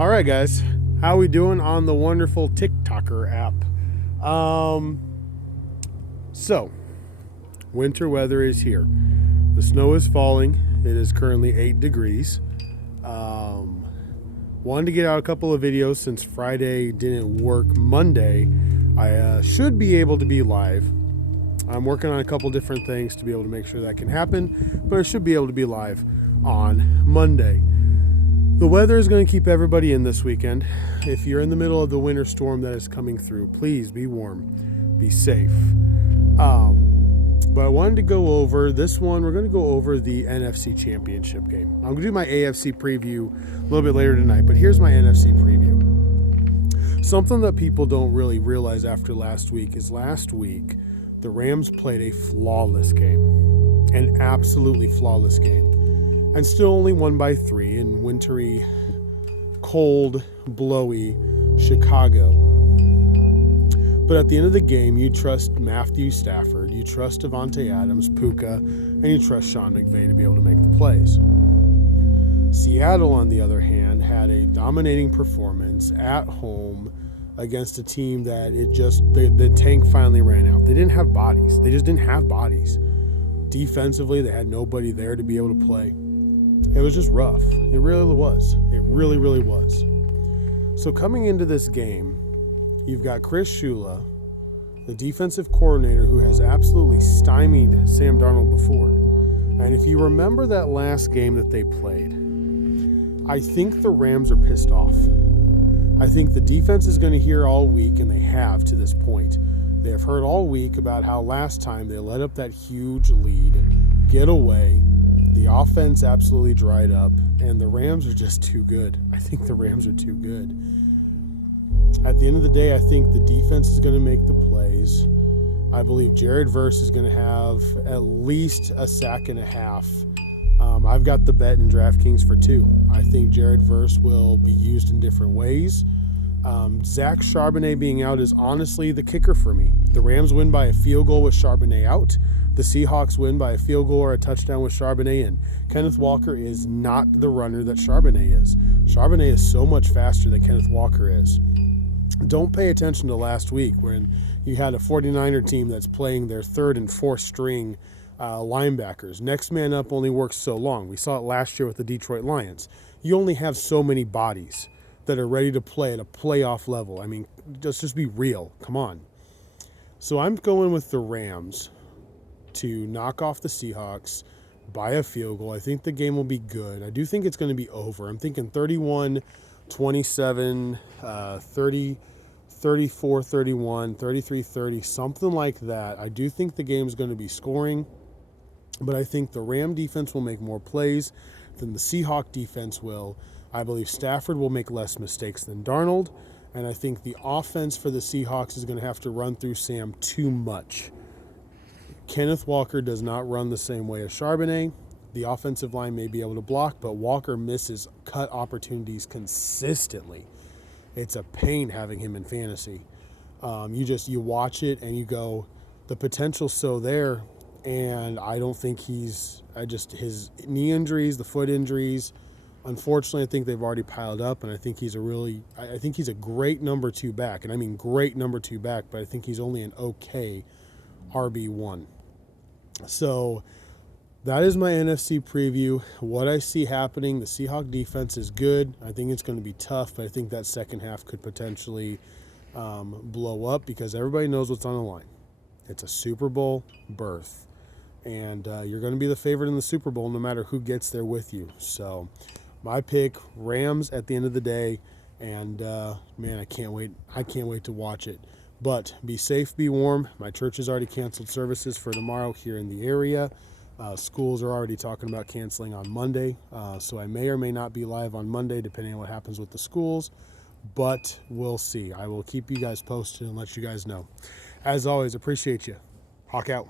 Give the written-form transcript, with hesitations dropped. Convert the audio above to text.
All right, guys, how we doing on the wonderful TikToker app? So, winter weather is here. The snow is falling. It is currently 8 degrees. Wanted to get out a couple of videos since Friday didn't work. Monday, I should be able to be live. I'm working on a couple different things to be able to make sure that can happen, but I should be able to be live on Monday. The weather is going to keep everybody in this weekend. If you're in the middle of the winter storm that is coming through, please be warm, be safe. But I wanted to go over this one. We're going to go over the NFC Championship game. I'm going to do my AFC preview a little bit later tonight, but here's my NFC preview. Something that people don't really realize after last week is last week the Rams played a flawless game, an absolutely flawless game, and still only won by 3 in wintry, cold, blowy Chicago. But at the end of the game, you trust Matthew Stafford, you trust Davante Adams, Puka, and you trust Sean McVay to be able to make the plays. Seattle, on the other hand, had a dominating performance at home against a team that the tank finally ran out. They didn't have bodies. They just didn't have bodies. Defensively, they had nobody there to be able to play. It was just rough. It really was. It really, really was. So coming into this game, you've got Chris Shula, the defensive coordinator who has absolutely stymied Sam Darnold before. And if you remember that last game that they played, I think the Rams are pissed off. I think the defense is going to hear all week, and they have to this point. They have heard all week about how last time they let up that huge lead, get away, the offense absolutely dried up, and the Rams are just too good. I think the Rams are too good. At the end of the day, I think the defense is going to make the plays. I believe Jared Verse is going to have at least a sack and a half. I've got the bet in DraftKings for 2. I think Jared Verse will be used in different ways. Zach Charbonnet being out is honestly the kicker for me. The Rams win by a field goal with Charbonnet out. The Seahawks win by a field goal or a touchdown with Charbonnet in. Kenneth Walker is not the runner that Charbonnet is. Charbonnet is so much faster than Kenneth Walker is. Don't pay attention to last week when you had a 49er team that's playing their 3rd and 4th string linebackers. Next man up only works so long. We saw it last year with the Detroit Lions. You only have so many bodies that are ready to play at a playoff level. I mean, just be real. Come on. So I'm going with the Rams to knock off the Seahawks by a field goal. I think the game will be good. I do think it's going to be over. I'm thinking 31-27, 30, 34-31, 33-30, something like that. I do think the game's going to be scoring, but I think the Ram defense will make more plays than the Seahawk defense will. I believe Stafford will make less mistakes than Darnold, and I think the offense for the Seahawks is going to have to run through Sam too much. Kenneth Walker does not run the same way as Charbonnet. The offensive line may be able to block, but Walker misses cut opportunities consistently. It's a pain having him in fantasy. You watch it and you go, the potential's so there, and I don't think his knee injuries, the foot injuries, unfortunately, I think they've already piled up, and I think he's a great number 2 back, and I mean great number 2 back, but I think he's only an okay RB1. So that is my NFC preview. What I see happening, the Seahawks defense is good. I think it's going to be tough, but I think that second half could potentially blow up because everybody knows what's on the line. It's a Super Bowl berth, and you're going to be the favorite in the Super Bowl no matter who gets there with you. So my pick, Rams at the end of the day, and man, I can't wait. I can't wait to watch it. But be safe, be warm. My church has already canceled services for tomorrow here in the area. Schools are already talking about canceling on Monday, so I may or may not be live on Monday depending on what happens with the schools, but we'll see. I will keep you guys posted and let you guys know. As always, appreciate you. Hawk out.